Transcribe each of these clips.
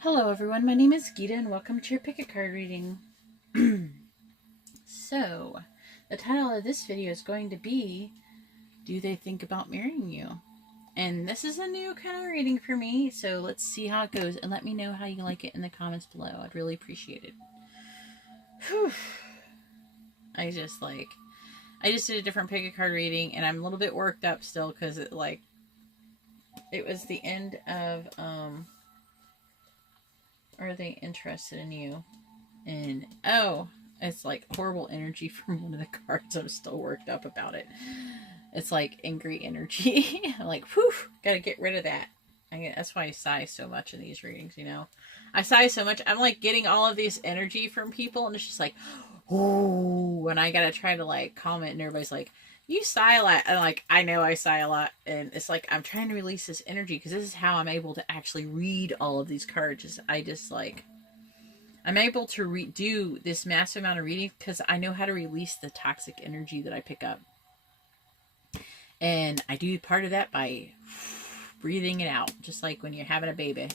Hello everyone, my name is Geeta and welcome to your pick a card reading. So, the title of this video is going to be, Do They Think About Marrying You? And this is a new kind of reading for me, so let's see how it goes and let me know how you like it in the comments below. I'd really appreciate it. Whew. I just did a different pick a card reading and I'm a little bit worked up still because it was the end of, Are they interested in you? And oh, it's like horrible energy from one of the cards. I'm still worked up about it. It's like angry energy. I'm like, whew, gotta get rid of that. That's why I sigh so much in these readings, you know. I sigh so much. I'm like getting all of this energy from people, and it's just like, oh, and I gotta try to like comment, and everybody's like, you sigh a lot. And like, I know I sigh a lot, and it's like I'm trying to release this energy because this is how I'm able to actually read all of these cards. I'm able to do this massive amount of reading because I know how to release the toxic energy that I pick up. And I do part of that by breathing it out, just like when you're having a baby.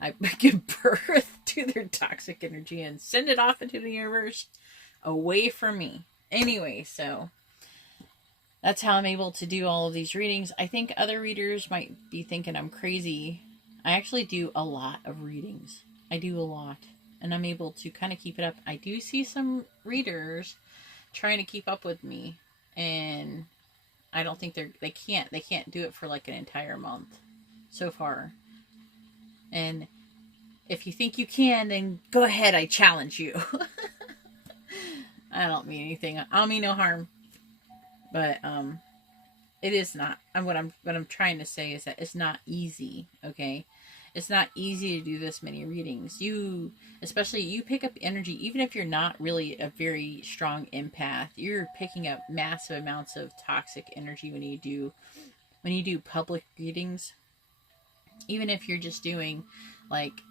I give birth to their toxic energy and send it off into the universe away from me. Anyway, so that's how I'm able to do all of these readings. I think other readers might be thinking I'm crazy. I actually do a lot of readings. I do a lot. And I'm able to kind of keep it up. I do see some readers trying to keep up with me. And I don't think they can't do it for like an entire month so far. And if you think you can, then go ahead, I challenge you. I don't mean anything. I don't mean no harm. But it is not. What I'm trying to say is that it's not easy, okay? It's not easy to do this many readings. Especially you pick up energy, even if you're not really a very strong empath, you're picking up massive amounts of toxic energy when you do public readings. Even if you're just doing like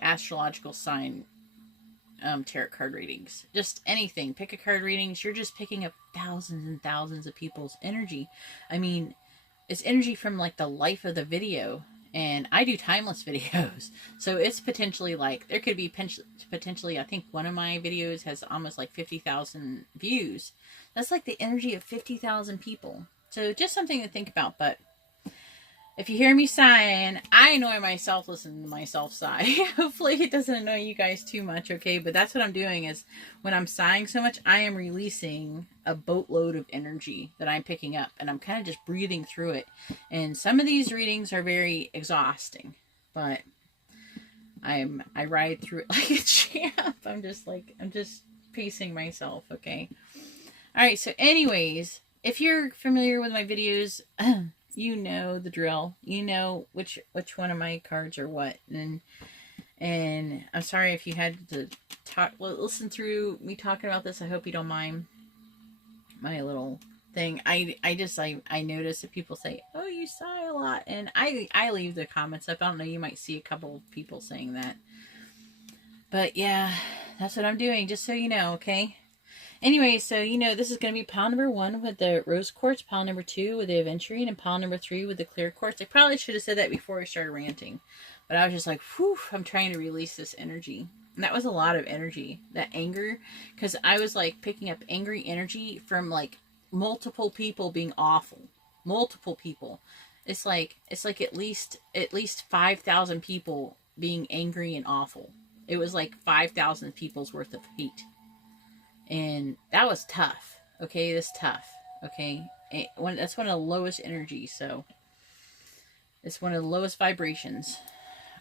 astrological sign tarot card readings, just anything, pick a card readings, you're just picking up thousands and thousands of people's energy. I mean, it's energy from like the life of the video. And I do timeless videos. So it's potentially like, there could be potentially, I think one of my videos has almost like 50,000 views. That's like the energy of 50,000 people. So just something to think about. But if you hear me sighing, I annoy myself listening to myself sigh. Hopefully it doesn't annoy you guys too much, okay? But that's what I'm doing is when I'm sighing so much, I am releasing a boatload of energy that I'm picking up. And I'm kind of just breathing through it. And some of these readings are very exhausting. But I ride through it like a champ. I'm just pacing myself, okay? Alright, so anyways, if you're familiar with my videos... you know the drill. You know which one of my cards are what. And I'm sorry if you had to listen through me talking about this. I hope you don't mind my little thing. I notice that people say, oh, you sigh a lot. And I leave the comments up. I don't know, you might see a couple of people saying that. But yeah, that's what I'm doing, just so you know, okay? Anyway, so this is going to be pile number 1 with the rose quartz, pile number 2 with the aventurine, and pile number 3 with the clear quartz. I probably should have said that before I started ranting. But I was just like, whew, I'm trying to release this energy. And that was a lot of energy. That anger. Because I was like picking up angry energy from like multiple people being awful. Multiple people. It's like at least 5,000 people being angry and awful. It was like 5,000 people's worth of hate. And that was tough. Okay, that's tough. Okay, that's one of the lowest energies. So it's one of the lowest vibrations.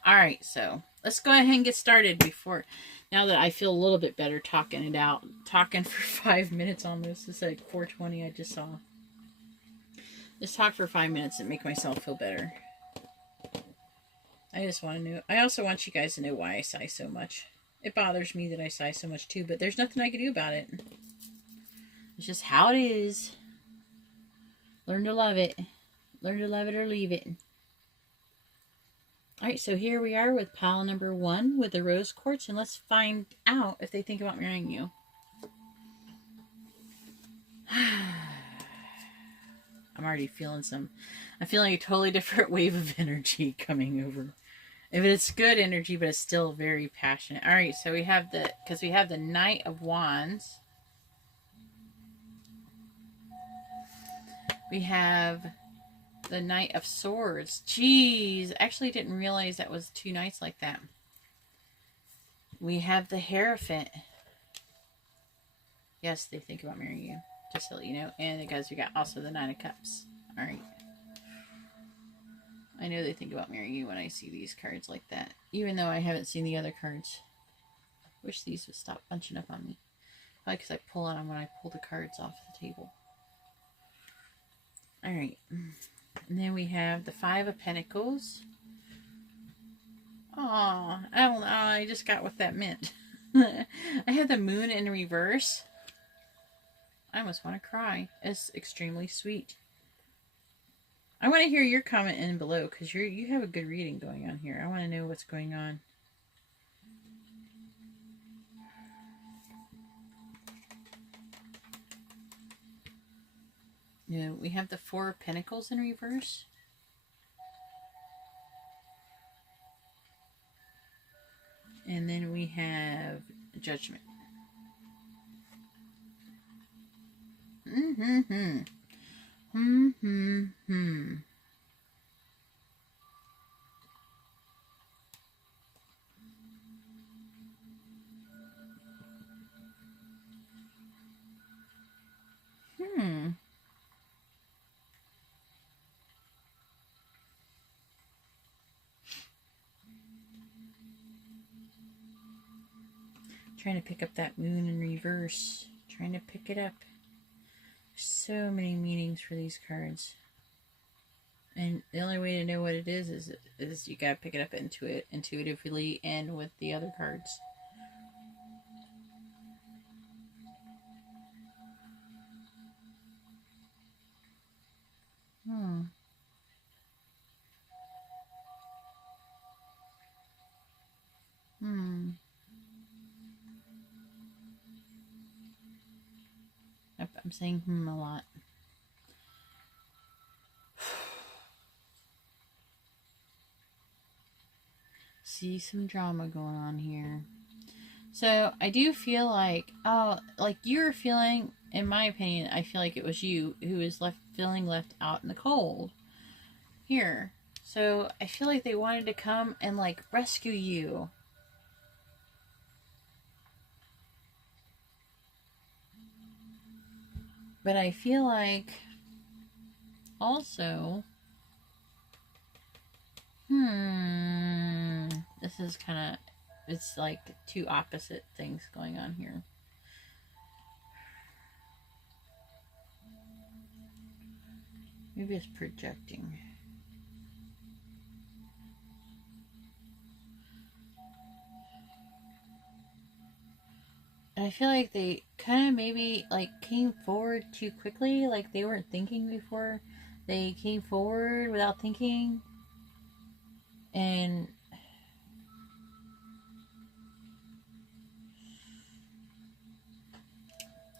All right, so let's go ahead and get started now that I feel a little bit better talking it out. Talking for 5 minutes almost. It's like 4:20. I just saw. Let's talk for 5 minutes and make myself feel better. I just want to know. I also want you guys to know why I sigh so much. It bothers me that I sigh so much too, but there's nothing I can do about it. It's just how it is. Learn to love it. Learn to love it or leave it. Alright, so here we are with pile number 1 with the rose quartz, and let's find out if they think about marrying you. I'm already feeling I'm feeling a totally different wave of energy coming over. If it's good energy, but it's still very passionate. All right, so we have the Knight of Wands. We have the Knight of Swords. Jeez, actually didn't realize that was two knights like that. We have the Hierophant. Yes, they think about marrying you, just to let you know. And guys, we got also the Nine of Cups. All right. I know they think about marrying you when I see these cards like that, even though I haven't seen the other cards. Wish these would stop bunching up on me. Probably because I pull on them when I pull the cards off the table. All right. And then we have the Five of Pentacles. Aw, I don't know. I just got what that meant. I have the Moon in reverse. I almost want to cry. It's extremely sweet. I want to hear your comment in below because you have a good reading going on here. I want to know what's going on. Yeah, we have the Four of Pentacles in reverse. And then we have Judgment. Trying to pick up that Moon in reverse. Trying to pick it up. So many meanings for these cards. And the only way to know what it is you gotta pick it up intuitively and with the other cards. I'm saying a lot. See some drama going on here. So I do feel like, like you're feeling, in my opinion, I feel like it was you who is feeling left out in the cold here. So I feel like they wanted to come and like rescue you. But I feel like also, this is kind of, it's like two opposite things going on here. Maybe it's projecting. And I feel like they kind of maybe like came forward too quickly, like they weren't thinking before they came forward without thinking. And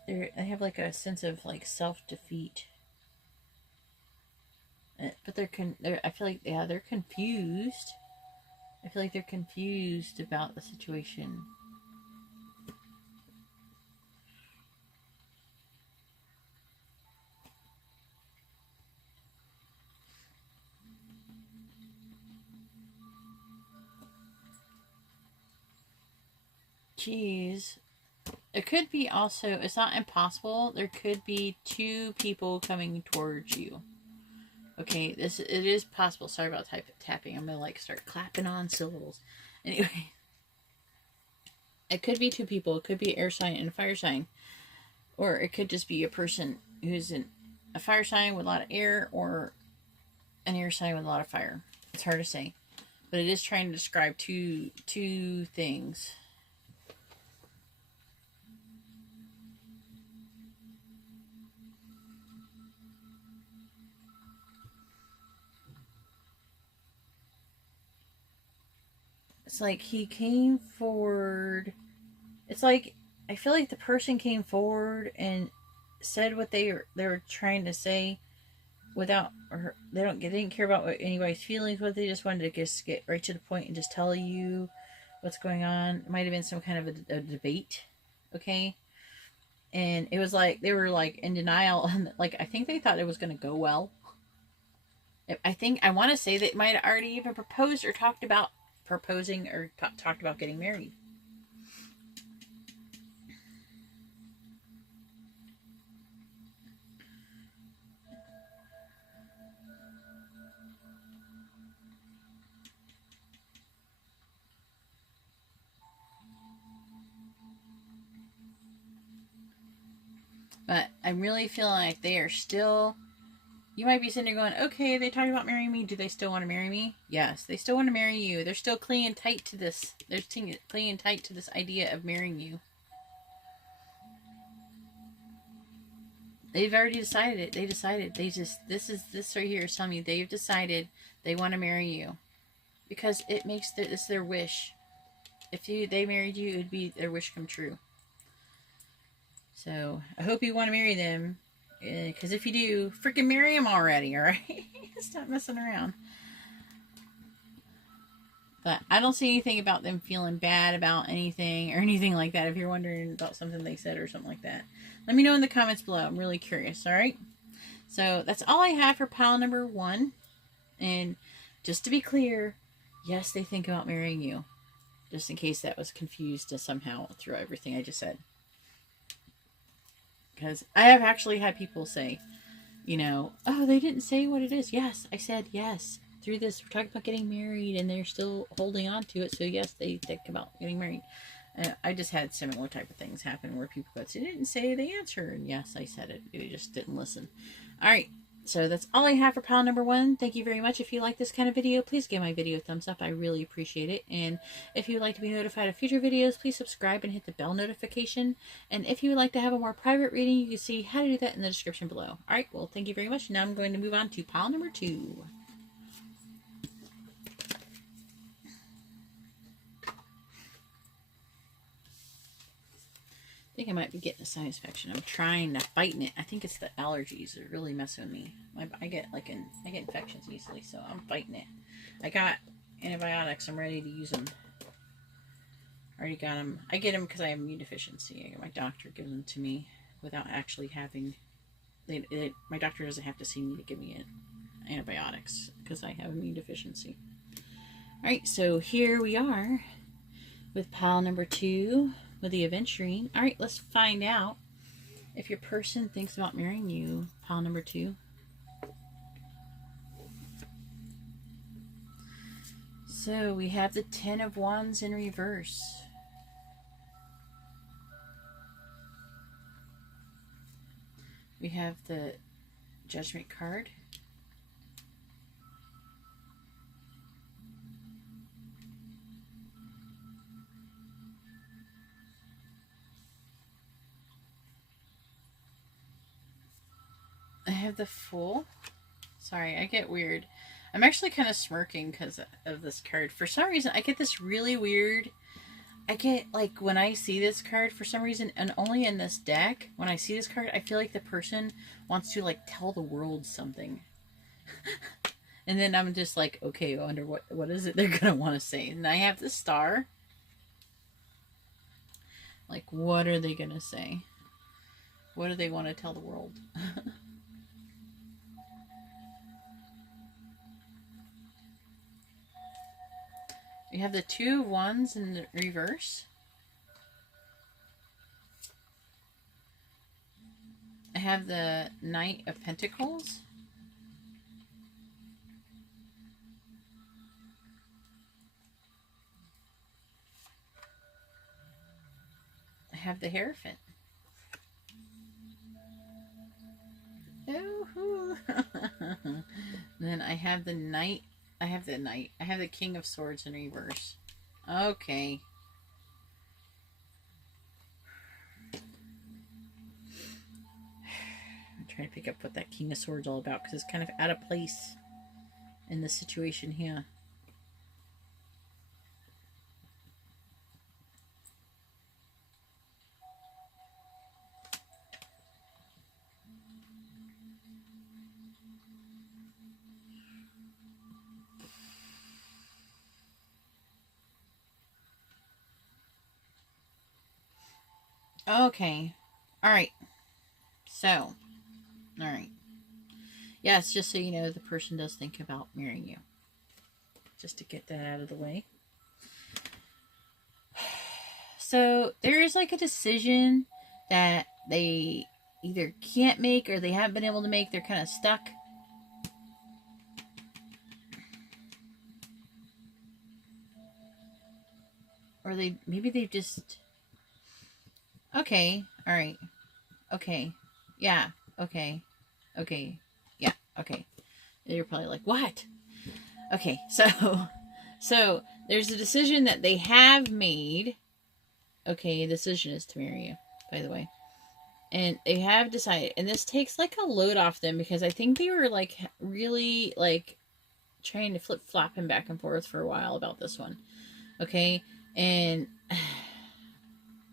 they have like a sense of like self-defeat. But I feel like, yeah, they're confused. I feel like they're confused about the situation. Jeez. It could be also, it's not impossible. There could be two people coming towards you. Okay, it is possible. Sorry about tapping. I'm gonna like start clapping on syllables. Anyway, it could be two people. It could be an air sign and a fire sign, or it could just be a person who's in a fire sign with a lot of air, or an air sign with a lot of fire. It's hard to say, but it is trying to describe two things. It's like he came forward. It's like, I feel like the person came forward and said what they were trying to say, without, or they didn't care about what anybody's feelings was. They just wanted to just get right to the point and just tell you what's going on. It might have been some kind of a debate, okay? And it was like they were like in denial, and like I think they thought it was going to go well. I want to say that might have already even proposed or talked about proposing or talked about getting married. But I'm really feeling like they are still. You might be sitting there going, okay, they talked about marrying me. Do they still want to marry me? Yes, they still want to marry you. They're still clinging tight to this. They're clinging tight to this idea of marrying you. They've already decided it. They decided. This right here is telling me they've decided they want to marry you. Because it makes it's their wish. If they married you, it would be their wish come true. So, I hope you want to marry them. Because if you do, freaking marry them already, alright? Stop messing around. But I don't see anything about them feeling bad about anything or anything like that. If you're wondering about something they said or something like that, let me know in the comments below. I'm really curious, alright? So, that's all I have for pile number 1. And just to be clear, yes, they think about marrying you. Just in case that was confused somehow through everything I just said. Because I have actually had people say, you know, oh, they didn't say what it is. Yes, I said yes. Through this, we're talking about getting married, and they're still holding on to it. So, yes, they think about getting married. I just had similar type of things happen where people go, they didn't say the answer. And yes, I said it. You just didn't listen. All right. So that's all I have for pile number 1. Thank you very much. If you like this kind of video, please give my video a thumbs up. I really appreciate it. And if you would like to be notified of future videos, please subscribe and hit the bell notification. And if you would like to have a more private reading, you can see how to do that in the description below. All right, well, thank you very much. Now I'm going to move on to pile number 2. I think I might be getting a sinus infection. I'm trying to fighting it. I think it's the allergies that are really messing with me. I get infections easily, so I'm fighting it. I got antibiotics. I'm ready to use them. I already got them. I get them because I have immune deficiency. My doctor gives them to me without actually having. My doctor doesn't have to see me to give me antibiotics because I have immune deficiency. All right, so here we are with pile number 2. With the adventuring. All right, let's find out if your person thinks about marrying you. Pile number 2. So we have the 10 of Wands in reverse. We have the Judgment card. I have the Fool. Sorry, I get weird. I'm actually kind of smirking because of this card. For some reason, I get this really weird. I get, like, when I see this card, for some reason, and only in this deck, when I see this card, I feel like the person wants to, like, tell the world something. And then I'm just like, okay, I wonder what is it they're going to want to say. And I have the Star. Like, what are they going to say? What do they want to tell the world? We have the 2 of Wands in the reverse. I have the Knight of Pentacles. I have the Hierophant. Oh, then I have the Knight. I have the King of Swords in reverse. Okay. I'm trying to pick up what that King of Swords is all about because it's kind of out of place in this situation here. Okay. All right. So, all right. Yes, just so you know, the person does think about marrying you. Just to get that out of the way. So, there is like a decision that they either can't make or they haven't been able to make. They're kind of stuck. Or maybe they've just, okay, all right, okay, yeah, okay, okay, yeah, okay. You're probably like, what? Okay, so there's a decision that they have made. Okay, the decision is to marry you, by the way. And they have decided, and this takes like a load off them because I think they were like really like trying to flip flopping back and forth for a while about this one. Okay, and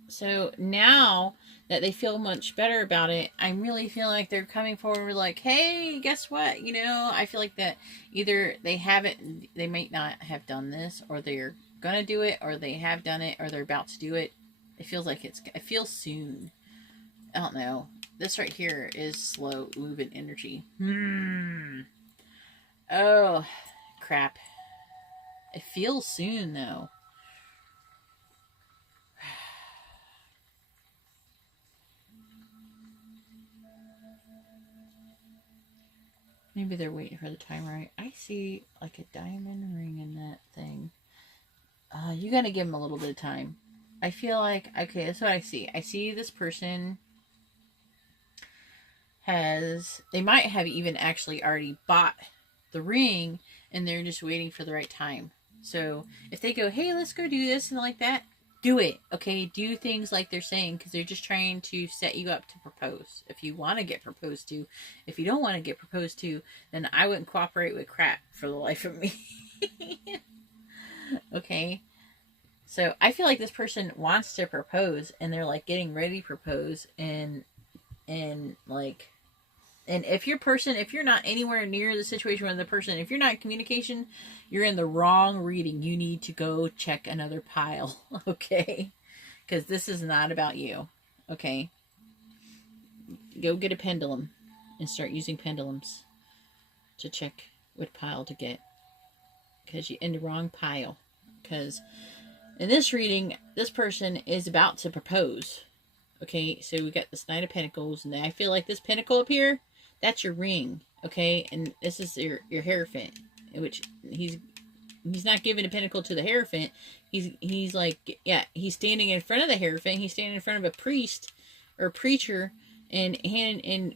so now that they feel much better about it, I really feel like they're coming forward like, hey, guess what? You know, I feel like that either they haven't, they might not have done this, or they're gonna do it, or they have done it, or they're about to do it. It feels like it feels soon. I don't know. This right here is slow moving energy. Oh, crap. It feels soon though. Maybe they're waiting for the time right. I see like a diamond ring in that thing. You gotta give them a little bit of time. I feel like, okay, that's what I see. I see this person they might have even actually already bought the ring and they're just waiting for the right time. So if they go, hey, let's go do this and like that, do it. Okay, do things like they're saying because they're just trying to set you up to propose. If you want to get proposed to, if you don't want to get proposed to, then I wouldn't cooperate with crap for the life of me. Okay, so I feel like this person wants to propose and they're like getting ready to propose and like, and if you're not anywhere near the situation with the person, if you're not in communication, you're in the wrong reading. You need to go check another pile, okay? Because this is not about you, okay? Go get a pendulum and start using pendulums to check what pile to get. Because you're in the wrong pile. Because in this reading, this person is about to propose. Okay, so we got this Knight of Pentacles, and I feel like this pentacle up here, that's your ring, okay? And this is your Hierophant, which he's not giving a pentacle to the Hierophant. He's like, yeah, he's standing in front of the Hierophant. He's standing in front of a priest or preacher and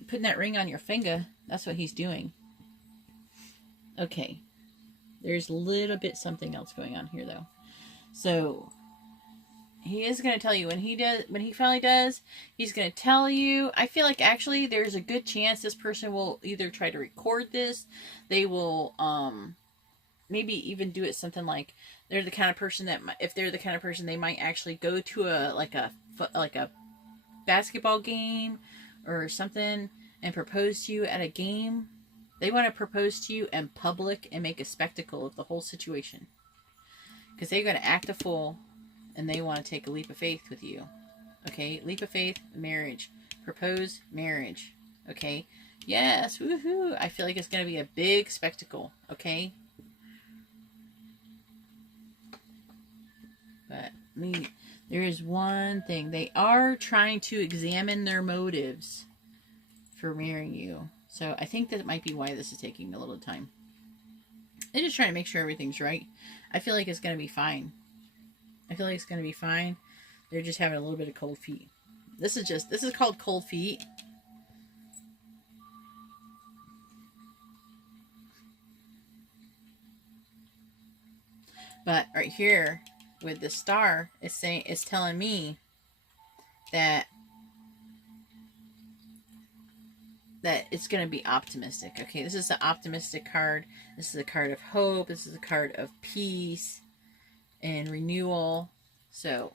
putting that ring on your finger. That's what he's doing. Okay, there's a little bit something else going on here though. So he is going to tell you when he finally does, he's going to tell you. I feel like actually there's a good chance this person will either try to record this. They will maybe even do it something like they're the kind of person that if they're the kind of person they might actually go to a basketball game or something and propose to you at a game. They want to propose to you in public and make a spectacle of the whole situation. Because they're going to act a fool and they want to take a leap of faith with you. Okay? Leap of faith, marriage. Propose, marriage. Okay? Yes, woohoo! I feel like it's going to be a big spectacle. Okay? But there is one thing. They are trying to examine their motives for marrying you. So I think that might be why this is taking a little time. They're just trying to make sure everything's right. I feel like it's going to be fine. I feel like it's going to be fine. They're just having a little bit of cold feet. This is called cold feet. But right here with the star, it's telling me that it's going to be optimistic. Okay, this is the optimistic card. This is a card of hope. This is a card of peace and renewal. So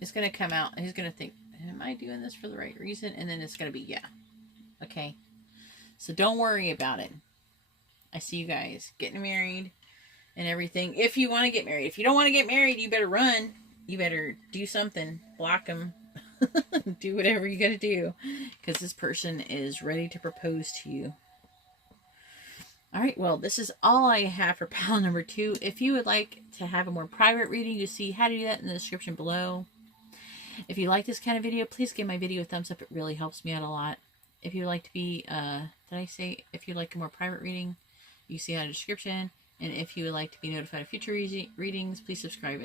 it's going to come out and he's going to think, am I doing this for the right reason? And then it's going to be, yeah. Okay. So don't worry about it. I see you guys getting married and everything. If you want to get married. If you don't want to get married, you better run. You better do something. Block them. Do whatever you gotta do, because this person is ready to propose to you. All right, well, this is all I have for pile number 2. If you would like to have a more private reading, you see how to do that in the description below. If you like this kind of video, please give my video a thumbs up. It really helps me out a lot. If you would like to be, if you'd like a more private reading, you see how in the description. And if you would like to be notified of future readings, please subscribe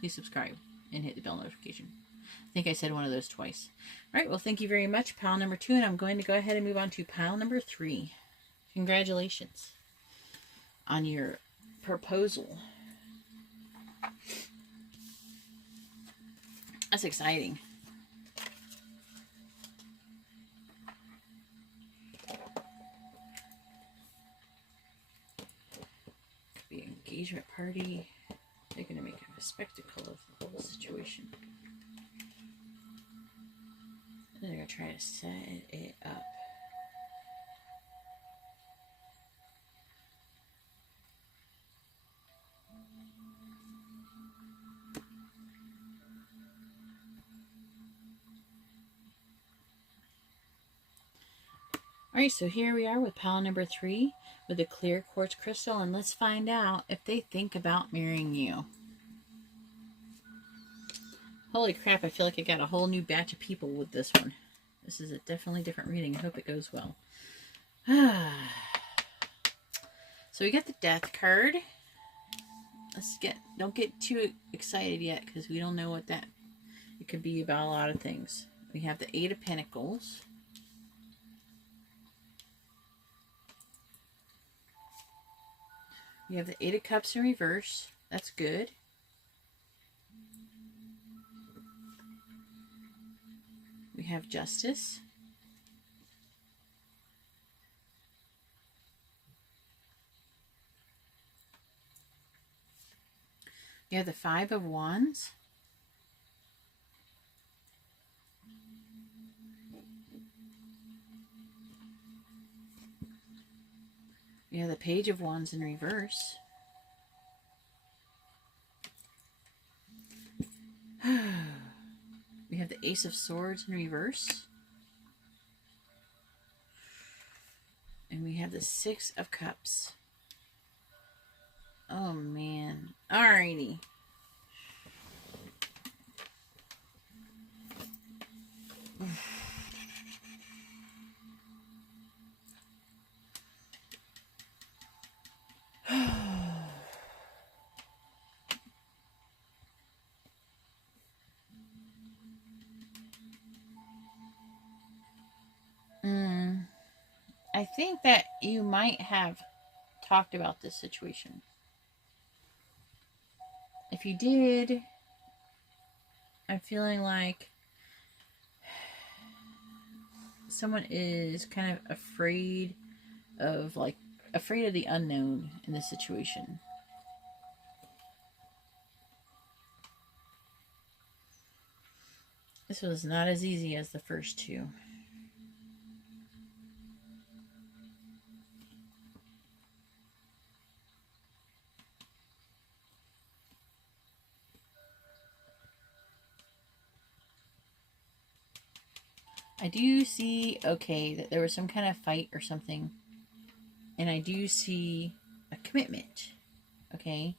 please subscribe and hit the bell notification. I think I said one of those twice. All right, well, thank you very much, pile number 2, and I'm going to go ahead and move on to pile number 3. Congratulations on your proposal. That's exciting. Could be an engagement party. They're going to make a spectacle of the whole situation. They're going to try to set it up. Alright, so here we are with pile number 3 with a clear quartz crystal, and let's find out if they think about marrying you. Holy crap, I feel like I got a whole new batch of people with this one. This is a definitely different reading. I hope it goes well. So we got the Death card. Don't get too excited yet, because we don't know what it could be about a lot of things. We have the 8 of Pentacles. We have the 8 of Cups in reverse. That's good. We have Justice. We have the 5 of Wands. We have the Page of Wands in reverse. We have the Ace of Swords in reverse. And we have the 6 of Cups. Oh, man. Alrighty. I think that you might have talked about this situation. If you did, I'm feeling like someone is kind of afraid of the unknown in this situation. This was not as easy as the first 2. I do see, okay, that there was some kind of fight or something. And I do see a commitment, okay?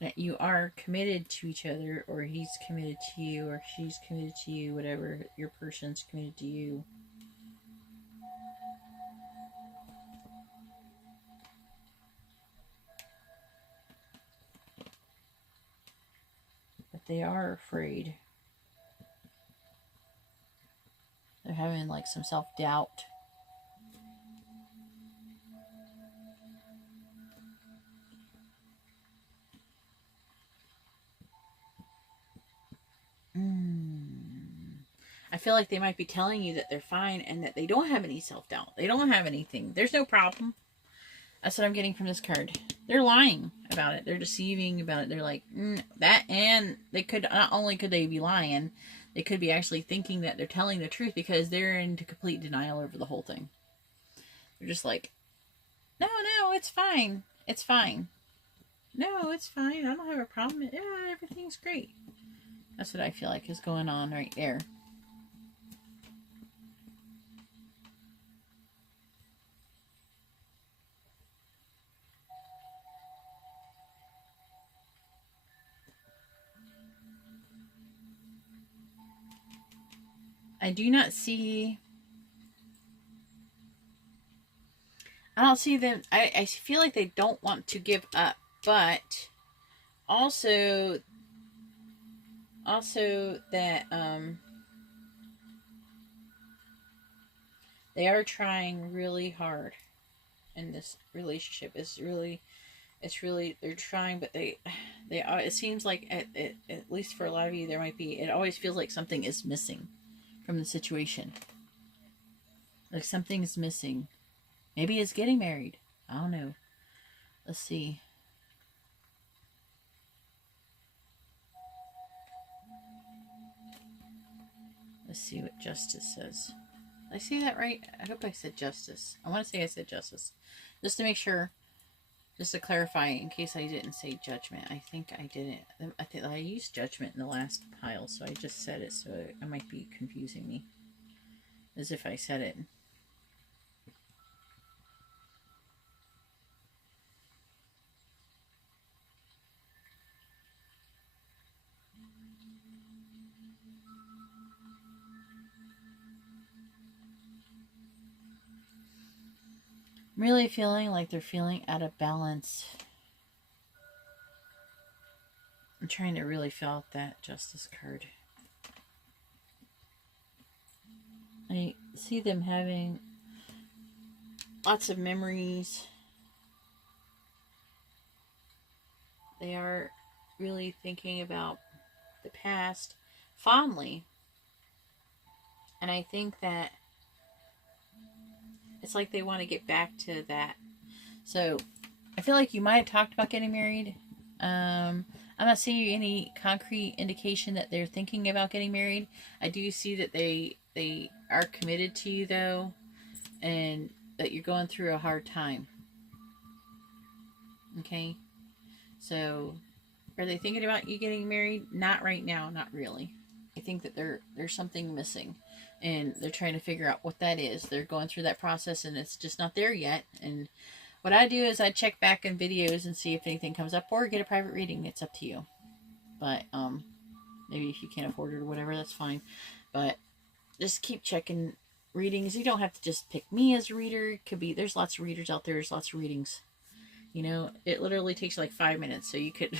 That you are committed to each other, or he's committed to you, or she's committed to you, whatever, your person's committed to you. But they are afraid. They're having like some self-doubt. I feel like they might be telling you that they're fine and that they don't have any self-doubt. They don't have anything. There's no problem. That's what I'm getting from this card. They're lying about it. They're deceiving about it. They're like, that, and they could, not only could they be lying, they could be actually thinking that they're telling the truth because they're into complete denial over the whole thing. They're just like, no, it's fine. It's fine. no, it's fine. I don't have a problem. Yeah, everything's great. That's what I feel like is going on right there. I do not see... I don't see them... I feel like they don't want to give up, but also that they are trying really hard in this relationship. It's really they're trying, but they it seems like at least for a lot of you there might be, it always feels like something is missing from the situation. Like something's missing. Maybe it's getting married. I don't know. Let's see. Let's see what justice says. Did I say that right? I hope I said justice. I want to say I said justice. Just to make sure, just to clarify, in case I didn't say judgment. I think I didn't. I think I used judgment in the last pile, so I just said it, so it might be confusing me. As if I said it. I'm really feeling like they're feeling out of balance. I'm trying to really fill out that justice card. I see them having lots of memories. They are really thinking about the past fondly. And I think that it's like they want to get back to that. So I feel like you might have talked about getting married. I'm not seeing any concrete indication that they're thinking about getting married. I do see that they are committed to you though, and that you're going through a hard time. Okay? So are they thinking about you getting married? Not right now, not really. I think that there's something missing, and they're trying to figure out what that is. They're going through that process, and it's just not there yet. And what I do is I check back in videos and see if anything comes up, or get a private reading. It's up to you. But maybe if you can't afford it or whatever, that's fine. But just keep checking readings. You don't have to just pick me as a reader. It could be, there's lots of readers out there. There's lots of readings. You know, it literally takes like 5 minutes, so you could...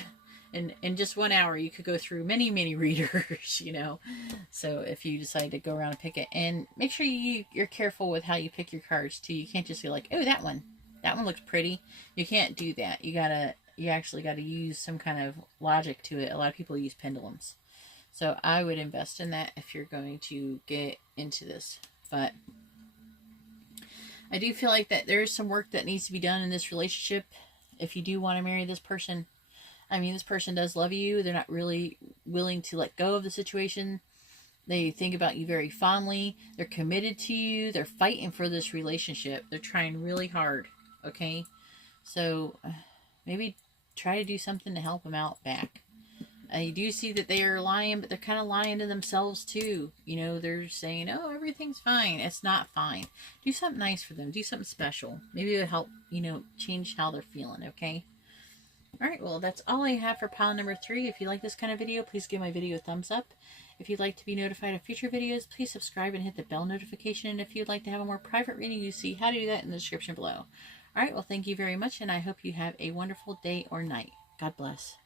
In just 1 hour, you could go through many, many readers, you know. So if you decide to go around and pick it, and make sure you're careful with how you pick your cards too. You can't just be like, oh, that one looks pretty. You can't do that. You actually gotta use some kind of logic to it. A lot of people use pendulums, so I would invest in that if you're going to get into this. But I do feel like that there is some work that needs to be done in this relationship if you do want to marry this person. I mean, this person does love you. They're not really willing to let go of the situation. They think about you very fondly. They're committed to you. They're fighting for this relationship. They're trying really hard. Okay? So, maybe try to do something to help them out back. You do see that they are lying, but they're kind of lying to themselves too. You know, they're saying, oh, everything's fine. It's not fine. Do something nice for them. Do something special. Maybe it'll help, you know, change how they're feeling. Okay? Alright, well, that's all I have for pile number 3. If you like this kind of video, please give my video a thumbs up. If you'd like to be notified of future videos, please subscribe and hit the bell notification. And if you'd like to have a more private reading, you see how to do that in the description below. Alright, well, thank you very much, and I hope you have a wonderful day or night. God bless.